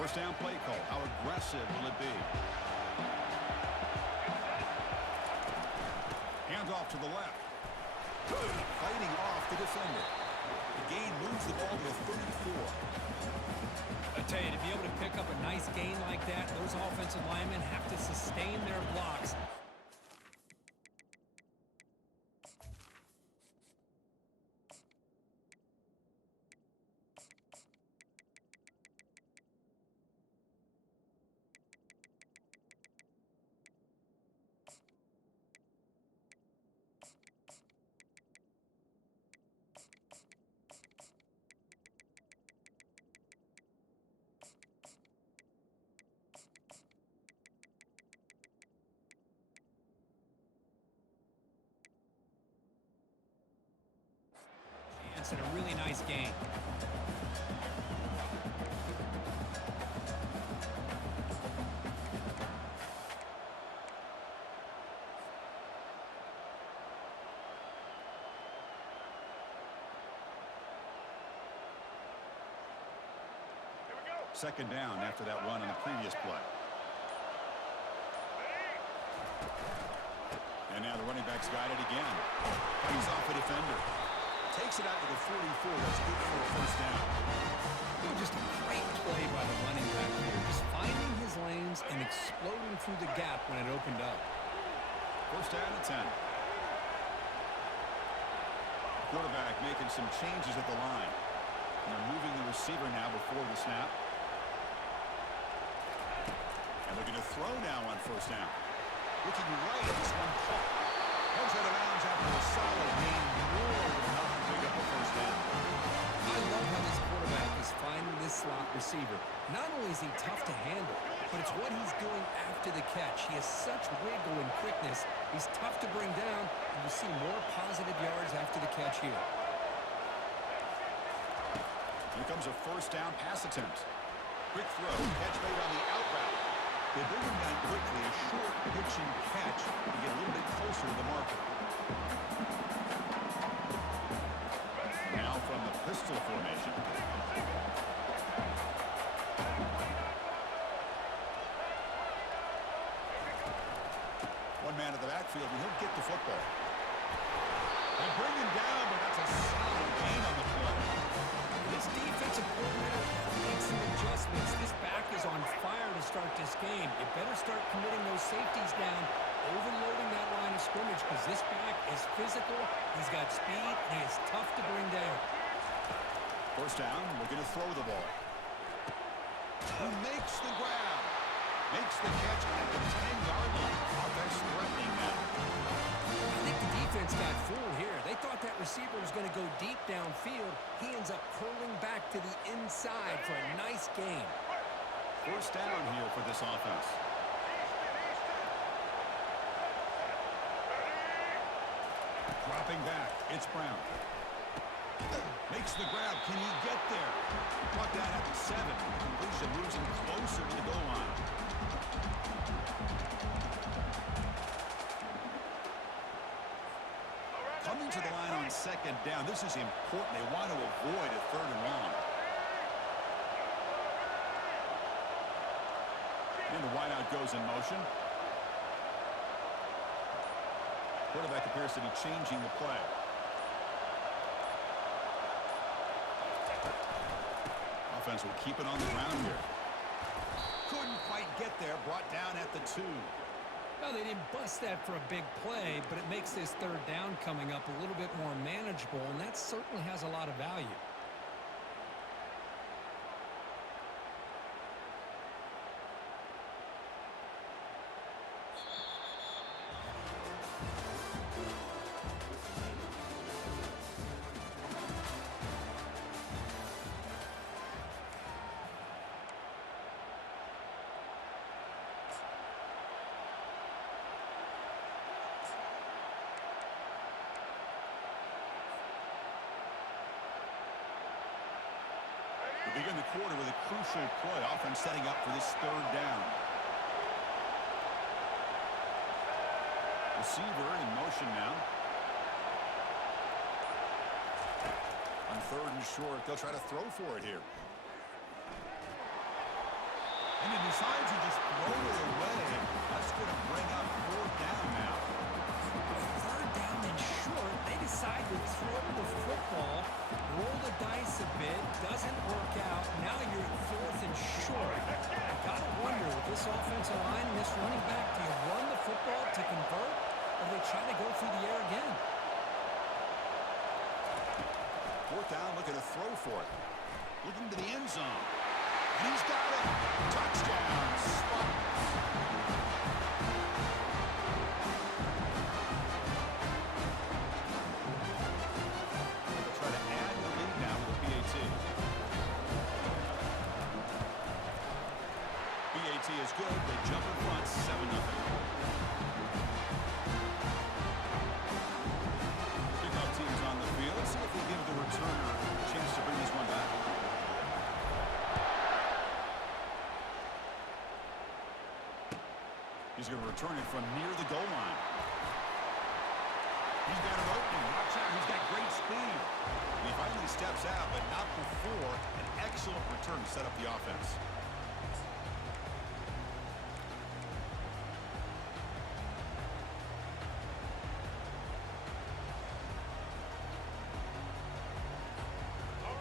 First down play call. How aggressive will it be? Hands off to the left. Fighting off the defender. The gain moves the ball to a 34. I tell you, to be able to pick up a nice gain like that, those offensive linemen have to sustain their blocks. It's a really nice game. Second down after that run on the previous play. And now the running back's got it again. He's off a defender. Takes it out to the 44. That's good for a first down. Just a great play by the running back here. Just finding his lanes and exploding through the gap when it opened up. First down at 10. Quarterback making some changes at the line. And they're moving the receiver now before the snap. And they're going to throw now on first down. Looking right at this one caught. Goes out of bounds after a solid gain. More than enough to pick up a first down. I love how this quarterback is finding this slot receiver. Not only is he tough to handle, but it's what he's doing after the catch. He has such wiggle and quickness. He's tough to bring down, and you see more positive yards after the catch here. Here comes a first down pass attempt. Quick throw, catch made on the out route. They bring him down quickly, a short pitch and catch to get a little bit closer to the marker. Now from the pistol formation. One man at the backfield, and he'll get the football. They bring him down, but that's a solid gain on the play. This defensive coordinator makes some adjustments. This back is on fire to start this game. You better start committing those safeties down, overloading that line of scrimmage, because this back is physical, he's got speed, and he is tough to bring down. First down, we're going to throw the ball. Who makes the grab? Makes the catch at the 10-yard line. Offense threatening now. I think the defense got fooled here. They thought that receiver was going to go deep downfield. He ends up curling back to the inside for a nice gain. First down here for this offense. Dropping back, it's Brown. Makes the grab. Can he get there? Brought down at the 7. The completion moves him closer to the goal line. Coming to the line on second down. This is important. They want to avoid a third and long. And the wideout goes in motion. Quarterback appears to be changing the play. Offense will keep it on the ground here. Couldn't quite get there. Brought down at the 2. Well, they didn't bust that for a big play, but it makes this third down coming up a little bit more manageable, and that certainly has a lot of value. We begin the quarter with a crucial play. Offense setting up for this third down. Receiver in motion now. On third and short, they'll try to throw for it here. And he decides to just throw it away. That's going to bring up fourth down now. Third down and short, they decide to throw the football, roll the dice a bit, doesn't work out. Now you're at fourth and short. I got to wonder, with this offensive line and this running back, do you run the football to convert, or do they try to go through the air again? Fourth down, looking to throw for it. Looking to the end zone. And he's got it. Touchdown, Spartans. They'll try to add the lead now with the PAT. PAT is good. They jump in front, 7-0. Kickoff team's on the field. Let's see if they give the returner a chance to bring this one back. He's going to return it from near the goal line. He's got an opening. Watch out. He's got great speed. And he finally steps out, but not before an excellent return to set up the offense.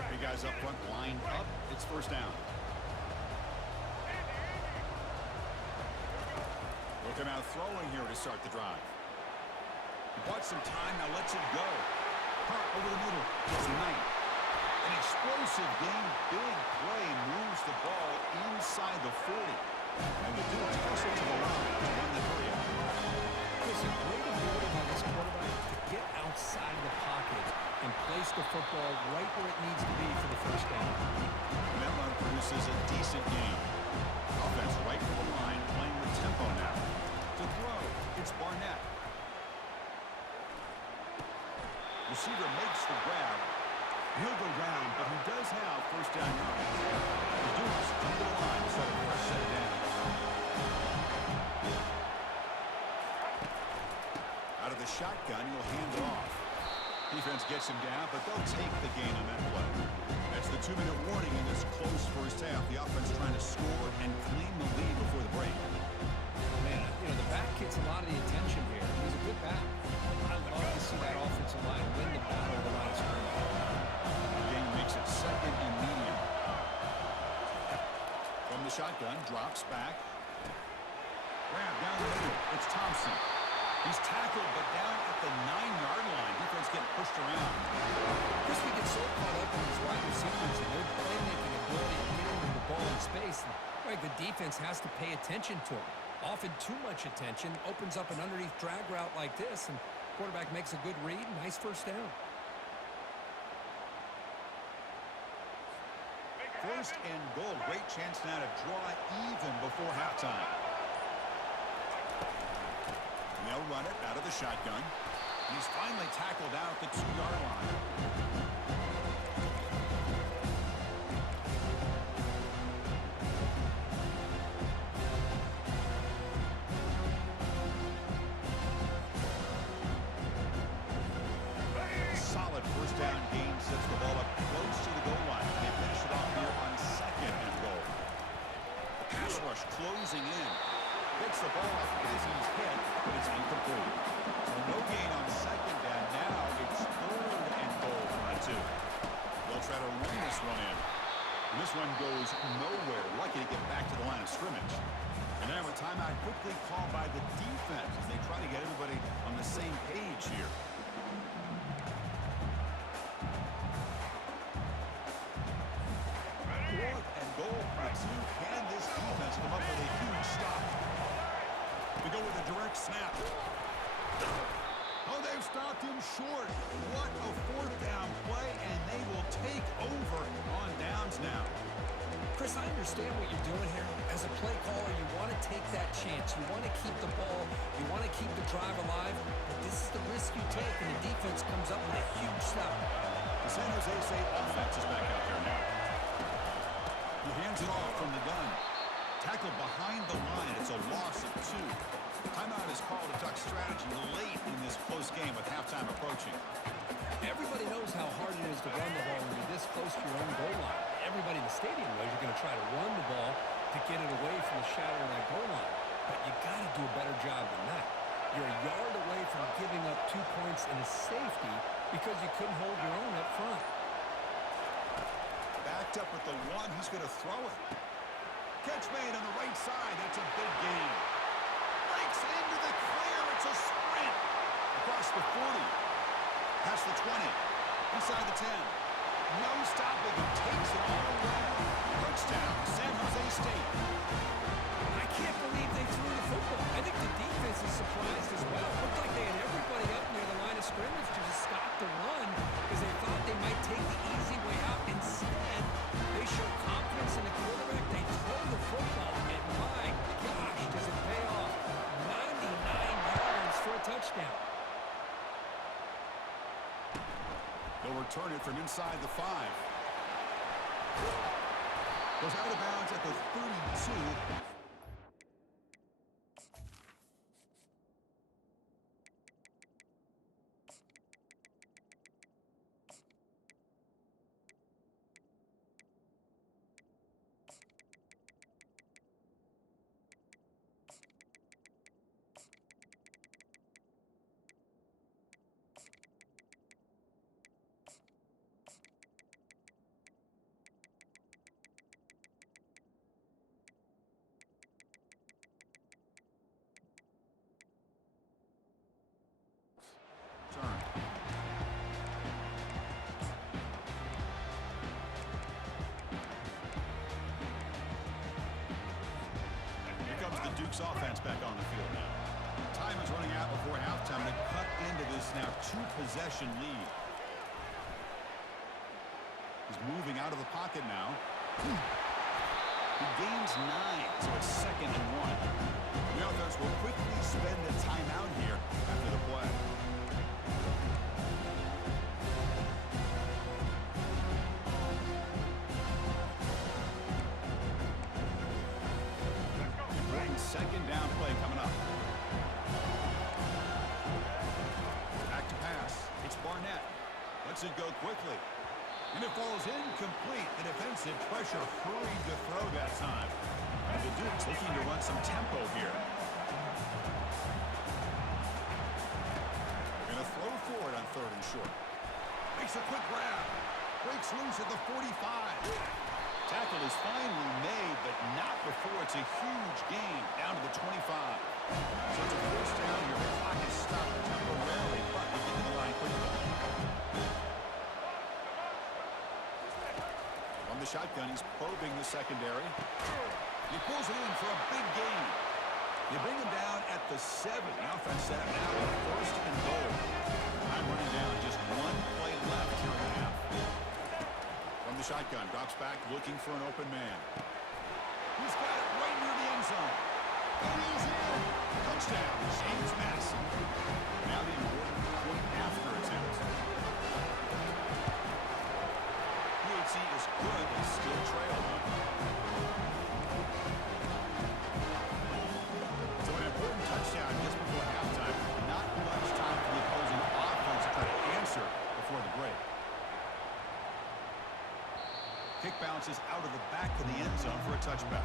Three guys up front, lined up. It's first down. Looking out throwing here to start the drive. He bought some time, now lets it go. Hart over the middle. It's Knight. An explosive game, big play, moves the ball inside the 40. And the dude toss it to the line to run the hurry up. There's a great ability by this quarterback to get outside of the pocket and place the football right where it needs to be for the first down. And that run produces a decent game. Offense right from the line, playing with tempo now. To throw, it's Barnett. Receiver makes the grab. He'll go down, but he does have first down yards. The Dukes come to the line to start a fresh set of downs. Out of the shotgun, he'll hand it off. Defense gets him down, but they'll take the gain on that play. That's the 2-minute warning in this close first half. The offense trying to score and claim the lead before the break. Man, the back gets a lot of the attention here. He's a good back. I love to see that offensive line win the battle of the line of scrimmage. The game makes it second and medium. From the shotgun, drops back. Grab down the middle. It's Thompson. He's tackled, but down at the 9-yard line. Defense getting pushed around. Chris, we get so caught up in these wide receivers and their playmaking ability and getting them the ball in space. Right, the defense has to pay attention to them. Often too much attention opens up an underneath drag route like this, and quarterback makes a good read. Nice first down. First and goal. Great chance now to draw even before halftime. And they'll run it out of the shotgun. And he's finally tackled out at the 2-yard line. Solid first down gain, sets the ball up close to the goal line. They finish it off here on second and goal. The pass rush closing in. Gets the ball as he's hit, but it's incomplete. So no gain on second down. Now it's third and goal from the 2. They'll try to run this one in. And this one goes nowhere. Lucky to get back to the line of scrimmage. And now a timeout quickly called by the defense as they try to get everybody on the same page here. Fourth and goal from the 2. Can this defense come up with a huge stop? To go with a direct snap. Oh, they've stopped him short. What a fourth down play, and they will take over on downs now. Chris, I understand what you're doing here. As a play caller, you want to take that chance. You want to keep the ball. You want to keep the drive alive. But this is the risk you take, and the defense comes up with a huge stop. The San Jose State offense is back out there now. He hands it off from the gun. Tackled behind the line. It's a loss of 2. Timeout is called to Duck strategy late in this close game with halftime approaching. Everybody knows how hard it is to run the ball when you're this close to your own goal line. Everybody in the stadium knows you're going to try to run the ball to get it away job than that. You're a yard away from giving up 2 points and a safety because you couldn't hold your own up front. Backed up at the 1. He's going to throw it. Catch made on the right side. That's a big gain. Breaks into the clear. It's a sprint. Across the 40. Past the 20. Inside the 10. No stopping him. Takes it all the way. Touchdown, San Jose State. I can't believe they threw the football. I think the defense is surprised as well. Looked like they had everybody up near the line of scrimmage to just stop the run because they thought they might take the easy way out. Instead, they show confidence in the quarterback. They throw the football, and my gosh, does it pay off. 99 yards for a touchdown. They'll return it from inside the 5. Goes out of bounds at the 32. Duke's offense back on the field now. Time is running out before halftime to cut into this now 2-possession lead. He's moving out of the pocket now. He gains 9, so it's 2nd and 1. The offense will quickly spend a timeout here after the play. Second down play coming up. Back to pass. It's Barnett. Lets it go quickly. And it falls incomplete. The defensive pressure hurried to throw that time. And the Dukes looking to run some tempo here. Gonna throw forward on 3rd and short. Makes a quick grab. Breaks loose at the 45. Tackle is finally made, but not before it's a huge gain down to the 25. So it's a first down here. The clock is stopped temporarily, but they get to the line quickly. From the shotgun, he's probing the secondary. He pulls it in for a big gain. They bring him down at the 7. The offense set up now with 1st and goal. Time running down, just 1 play left here in the half. From the shotgun, drops back, looking for an open man. He's got it right near the end zone. And he's in. Touchdown, James Madison. Now the important point after attempt. PHC is good, they still trail him. So an important touchdown just before halftime. Not much time for the opposing offense to try to answer before the break. Kick bounces out of the back of the end zone for a touchback.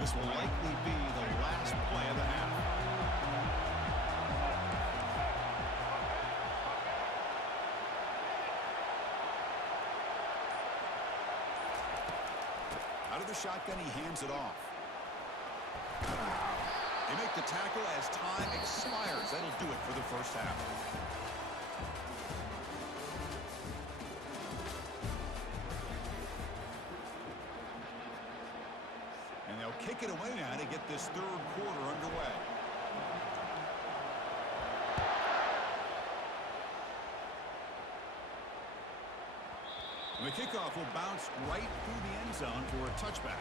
This will likely be the last play of the half. Out of the shotgun, he hands it off. They make the tackle as time expires. That'll do it for the first half. And they'll kick it away now to get this 3rd quarter underway. And the kickoff will bounce right through the end zone for a touchback.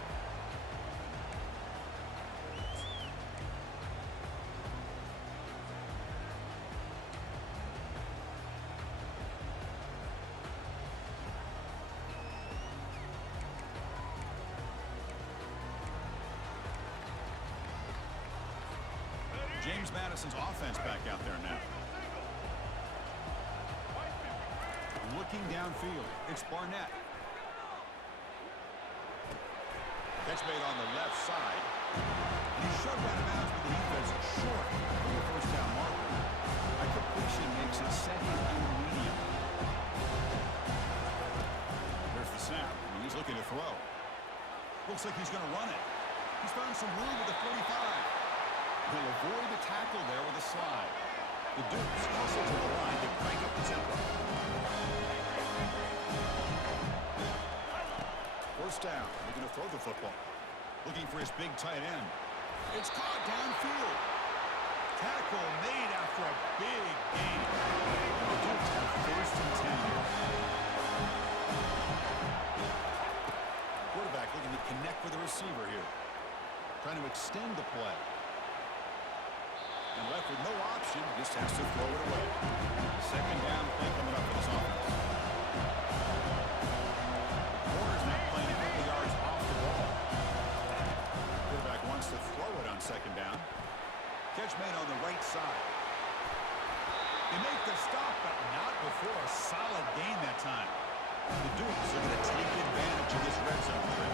James Madison's offense back out there now. looking downfield. It's Barnett. Catch made on the left side. He shoved out of bounds with the defense short of the first down marker. A completion makes it second and medium. There's the snap. He's looking to throw. Looks like he's going to run it. He's found some room at the 45. He'll avoid the tackle there with a slide. The Dukes hustle to the line to crank up the tempo. First down. Looking to throw the football. Looking for his big tight end. It's caught downfield. Tackle made after a big gain. The Dukes have first and 10 here. Quarterback looking to connect with the receiver here. Trying to extend the play. And left with no option, just has to throw it away. Second down play coming up for this offense. The corner's not playing a couple yards off the ball. Quarterback wants to throw it on second down. Catch made on the right side. They make the stop, but not before a solid gain that time. The Dukes are going to take advantage of this red zone trip.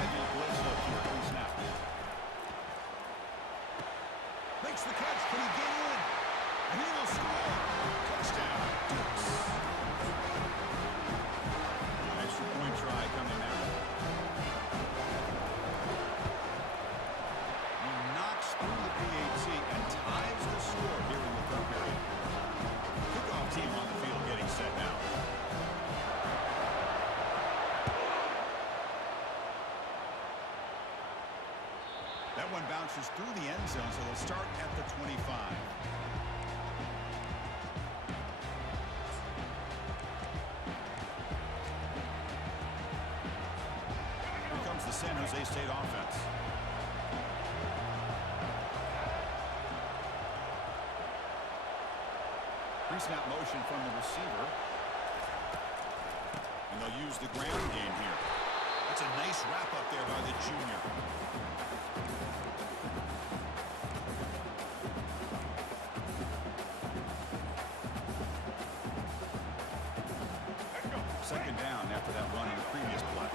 Heavy blitz look here. Snap. Makes the catch. Can he get in? And he will score. Touchdown, Dukes. Extra point try coming now. He knocks through the PAT and ties the score here in the third period. Kickoff team on the field getting set now. That one bounces through the end zone, so they'll start at the 25. Here comes the San Jose State offense. Pre-snap motion from the receiver. And they'll use the ground game here. That's a nice wrap up there by the junior. Second down after that run in the previous play.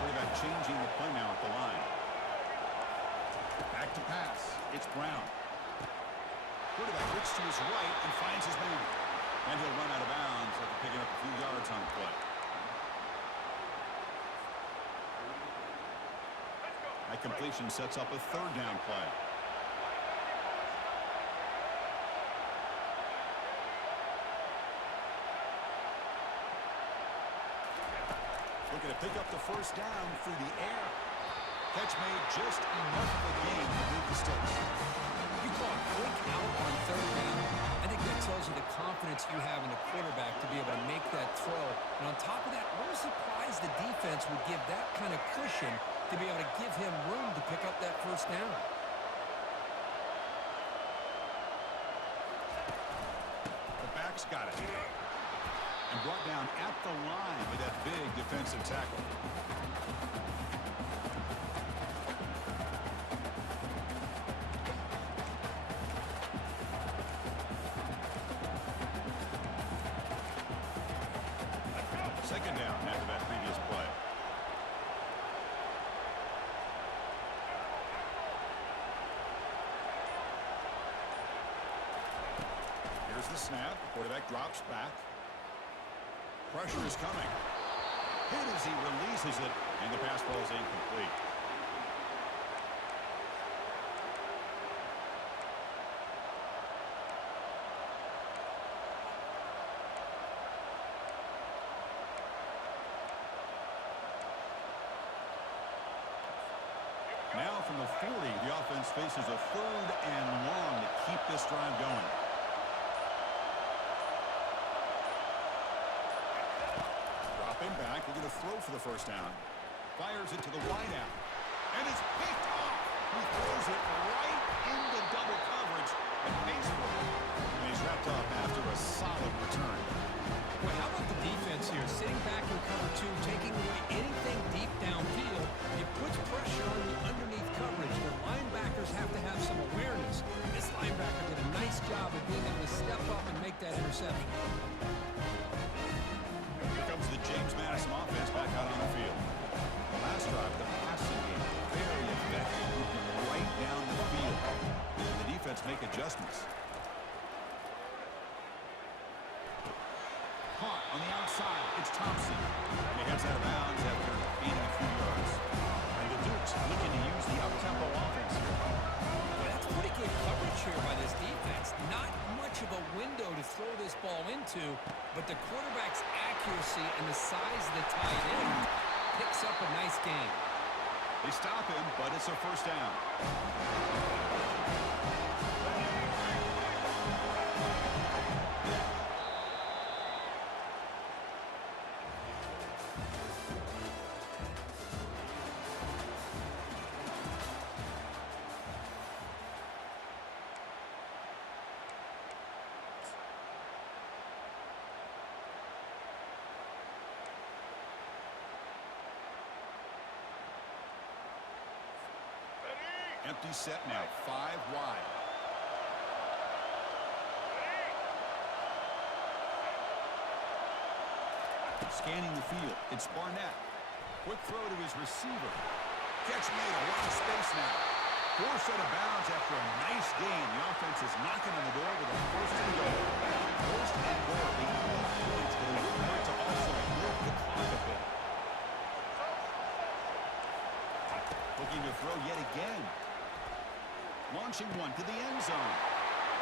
Quarterback changing the play now at the line. Back to pass. It's Brown. Quarterback looks to his right and finds his man. And he'll run out of bounds after picking up a few yards on the play. That completion sets up a third down play. Looking to pick up the first down through the air. Catch made just enough of a gain to move the sticks. You call a quick out on third down. I think that tells you the confidence you have in the quarterback to be able to make that throw. And on top of that, I'm surprised the defense would give that kind of cushion to be able to give him room to pick up that first down. The back's got it. And brought down at the line with that big defensive tackle. Second down after that previous play. Here's the snap. Quarterback drops back. Pressure is coming. Hit as he releases it, and the pass ball is incomplete. Now from the 40, the offense faces a third and long to keep this drive going. Dropping back, they're going to throw for the first down. Fires it to the wideout. And it's picked off. He throws it right into double coverage and pays for it. And he's wrapped up after a solid return. Well, how about the defense here? Sitting back in cover two, taking away anything deep downfield. It puts pressure on the underneath coverage. The linebackers have to have some awareness. This linebacker did a nice job of being able to step up and make that interception. to, but the quarterback's accuracy and the size of the tight end picks up a nice gain. They stop him, but it's a first down. Empty set now, 5 wide. Scanning the field, it's Barnett. Quick throw to his receiver. Catch made, a lot of space now. Forced out of bounds after a nice gain. The offense is knocking on the door with a first and goal. First and goal, the points, but it wouldn't hurt to also milk the clock a bit. Looking to throw yet again. Launching one to the end zone.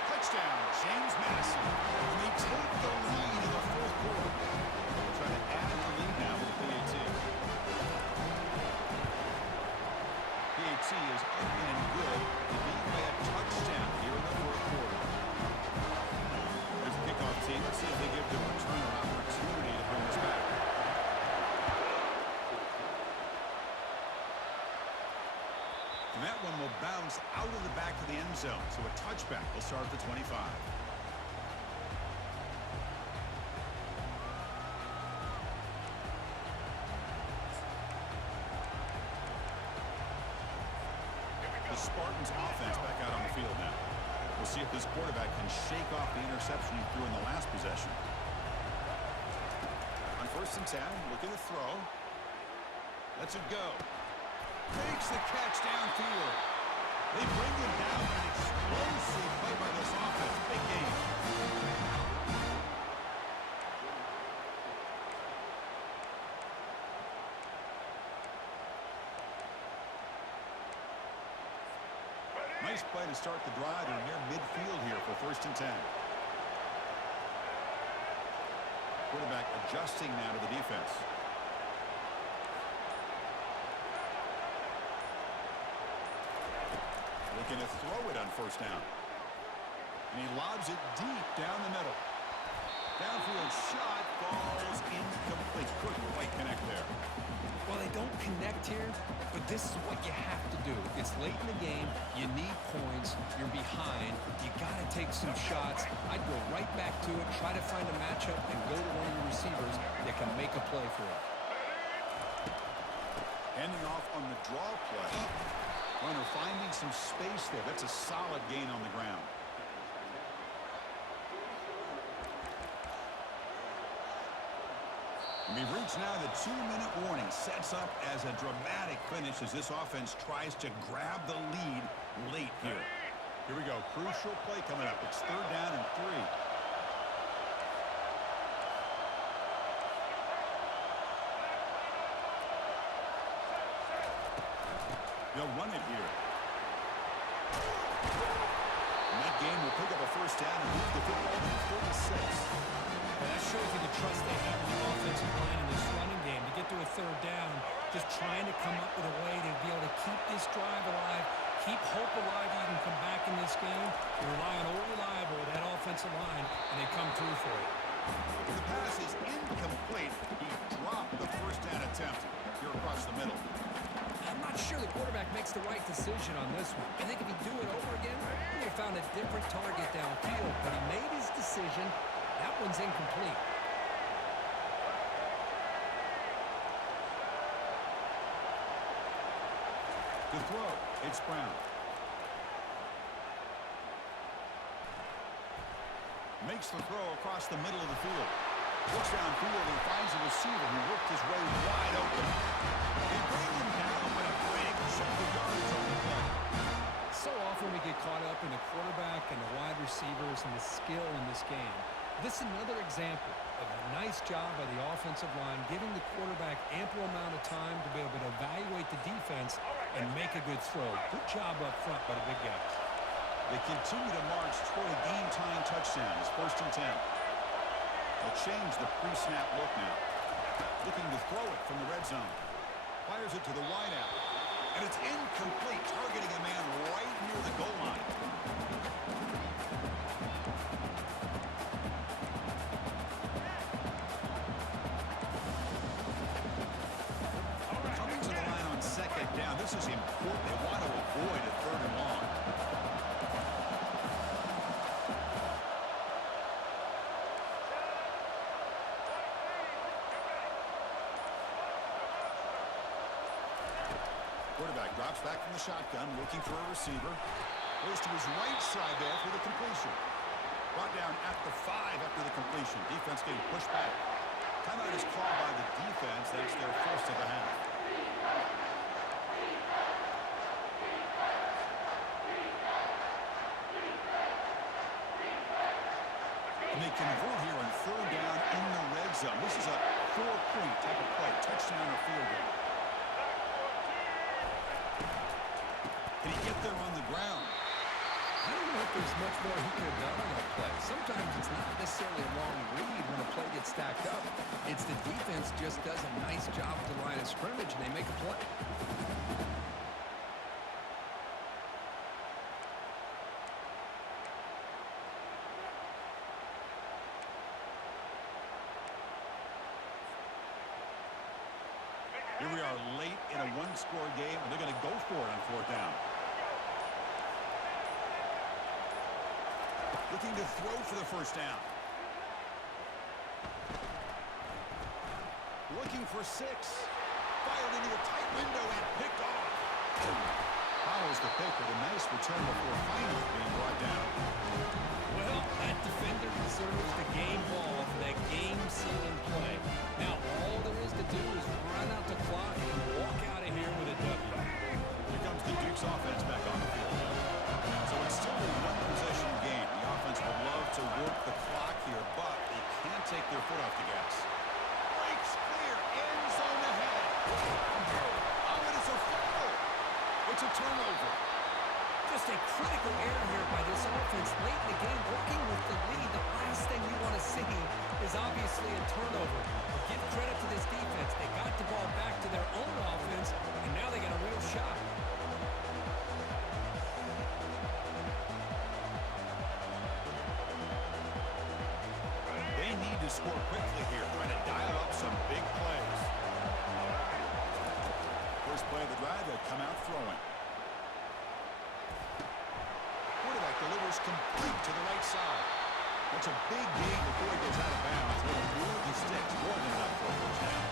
Touchdown, James Madison. And they take the lead in the fourth quarter. They'll try to add the lead now with the PAT. PAT is up and good. They lead by a touchdown here in the fourth quarter. There's the kickoff team. Let's see if they give the returner opportunity to bring this back. And that one will bounce out of the back of the end zone. So a touchback will start at the 25. The Spartans offense back out on the field now. We'll see if this quarterback can shake off the interception he threw in the last possession. On 1st and 10, look at the throw. Lets it go. Makes the catch downfield. They bring him down. An explosive play by this offense. Big game. Nice play to start the drive. They're near midfield here for 1st and 10. Quarterback adjusting now to the defense. Looking to throw it on 1st down. And he lobs it deep down the middle. Downfield shot falls incomplete. Couldn't quite connect there. Well, they don't connect here, but this is what you have to do. It's late in the game. You need points. You're behind. You got to take some shots. I'd go right back to it, try to find a matchup, and go to one of your receivers that can make a play for it. Handing off on the draw play. Runner finding some space there. That's a solid gain on the ground. We've reached now the 2-minute warning. Sets up as a dramatic finish as this offense tries to grab the lead late here. Here we go. Crucial play coming up. It's 3rd down and 3. They'll run it here. And that game will pick up a 1st down and move the football to 36. That shows you the trust they have in the offensive line in this running game. To get to a 3rd down, just trying to come up with a way to be able to keep this drive alive, keep hope alive that you can come back in this game. You rely on old reliable, that offensive line, and they come through for it. The pass is incomplete. He dropped the 1st down attempt here across the middle. I'm not sure the quarterback makes the right decision on this one. I think if he'd do it over again, he would have found a different target downfield, but he made his decision. That one's incomplete. To throw, it's Brown. Makes the throw across the middle of the field. Looks downfield and finds a receiver who worked his way wide open. They bring him down, but a big chunk of yards on the play. So often we get caught up in the quarterback and the wide receivers and the skill in this game. This is another example of a nice job by the offensive line, giving the quarterback ample amount of time to be able to evaluate the defense and make a good throw. Good job up front by the big guys. They continue to march toward a game-tying touchdown. It's 1st and 10. They'll change the pre-snap look now. Looking to throw it from the red zone. Fires it to the wideout. And it's incomplete, targeting a man right near the goal line. Coming to the line on second down. This is important. They want to avoid a third and long. Quarterback drops back from the shotgun, looking for a receiver. Goes to his right side there for the completion. Brought down at the 5 after the completion. Defense getting pushed back. Timeout is called by the defense. That's their first of the half. And they convert here on third down in the red zone. This is a 4-point type of play. Touchdown or field goal. Can he get there on the ground? I don't know if there's much more he could have done on that play. Sometimes it's not necessarily a long read when a play gets stacked up. It's the defense just does a nice job at the line of scrimmage, and they make a play. Here we are late in a one-score game, and they're going to go for it on fourth down. Looking to throw for the first down. Looking for 6. Fired into a tight window and picked off. Follows the pick with a nice return before finally being brought down. Well, that defender deserves the game ball for that game-sealing play. Now, all there is to do is run out the clock and walk out of here with a W. Here comes the Dukes offense back on the field. So it's still a one-possession game. The offense would love to work the clock here, but they can't take their foot off the gas. Breaks clear, end zone ahead. Oh, and it's a foul. It's a turnover. Just a critical error here by this offense late in the game, working with the lead. The last thing you want to see is obviously a turnover. But give credit to this defense. They got the ball back to their own offense, and now they got a real shot. They need to score quickly here, trying to dial up some big plays. First play of the drive, they'll come out throwing. Quarterback delivers complete to the right side. That's a big gain before he goes out of bounds. It'll move the sticks more than enough for a first down.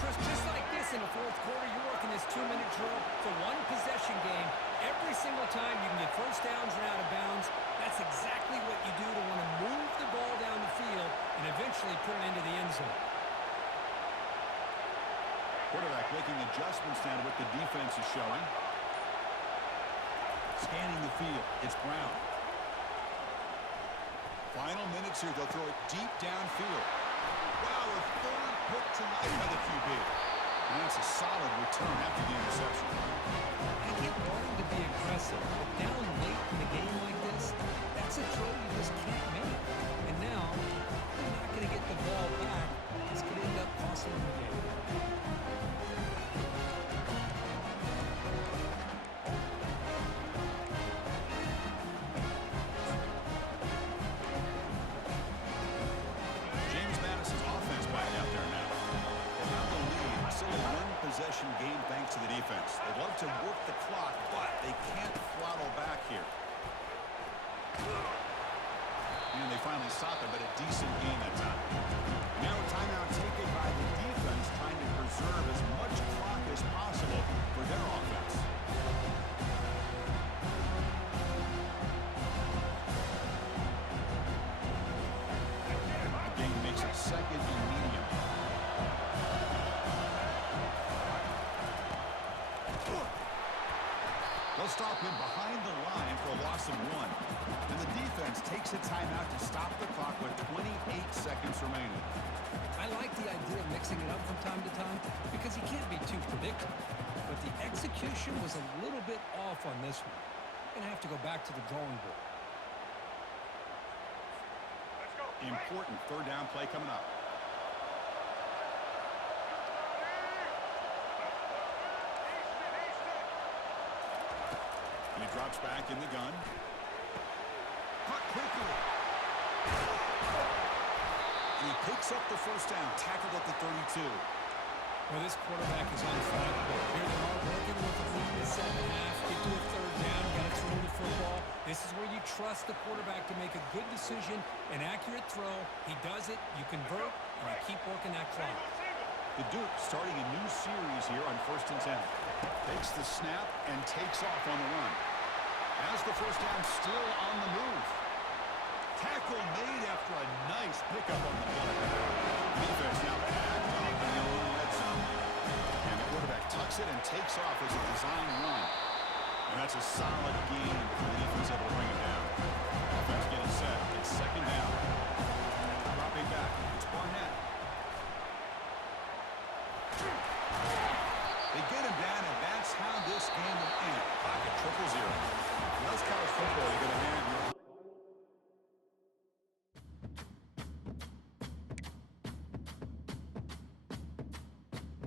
Chris, just like this in the fourth quarter, you're working this 2-minute drill. It's a one-possession game. Every single time you can get first downs and out of bounds. That's exactly what you do to want to move the ball down the field and eventually put it into the end zone. Quarterback making adjustments now to what the defense is showing. Scanning the field. It's Brown. Final minutes here. They'll throw it deep downfield. Wow, a third pick tonight by the QB. And that's a solid return after the interception. I get wanting to be aggressive, but down late in the game like this, that's a throw you just can't make. And now, they're not going to get the ball back. It's going to end up costing them the game. Possession game thanks to the defense. They'd love to work the clock, but they can't throttle back here. And they finally stop it, but a decent game that time. Now a timeout taken by the defense, trying to preserve as much clock as possible for their offense. The game makes it second and medium. They'll stop him behind the line for a loss of 1. And the defense takes a timeout to stop the clock with 28 seconds remaining. I like the idea of mixing it up from time to time because you can't be too predictable. But the execution was a little bit off on this one. Going to have to go back to the drawing board. Let's go. Important third down play coming up. And he drops back in the gun. Caught quickly. And he picks up the first down, tackled at the 32. Well, this quarterback is unflappable. Here they are working with the lead in the second half. Get to a third down. Got to throw the football. This is where you trust the quarterback to make a good decision, an accurate throw. He does it. You convert, and you keep working that clock. The Duke starting a new series here on 1st and 10. Takes the snap and takes off on the run. Has the first down still on the move. Tackle made after a nice pickup on the play. Defense now packed up in their own red zone. And the quarterback tucks it and takes off as a design run. And that's a solid gain for the defense able to bring it down. Offense getting set. It's second down. Dropping back. It's Barnett. They get him down, and that's how this game will end. Pocket 0-0. That's college football. You're going to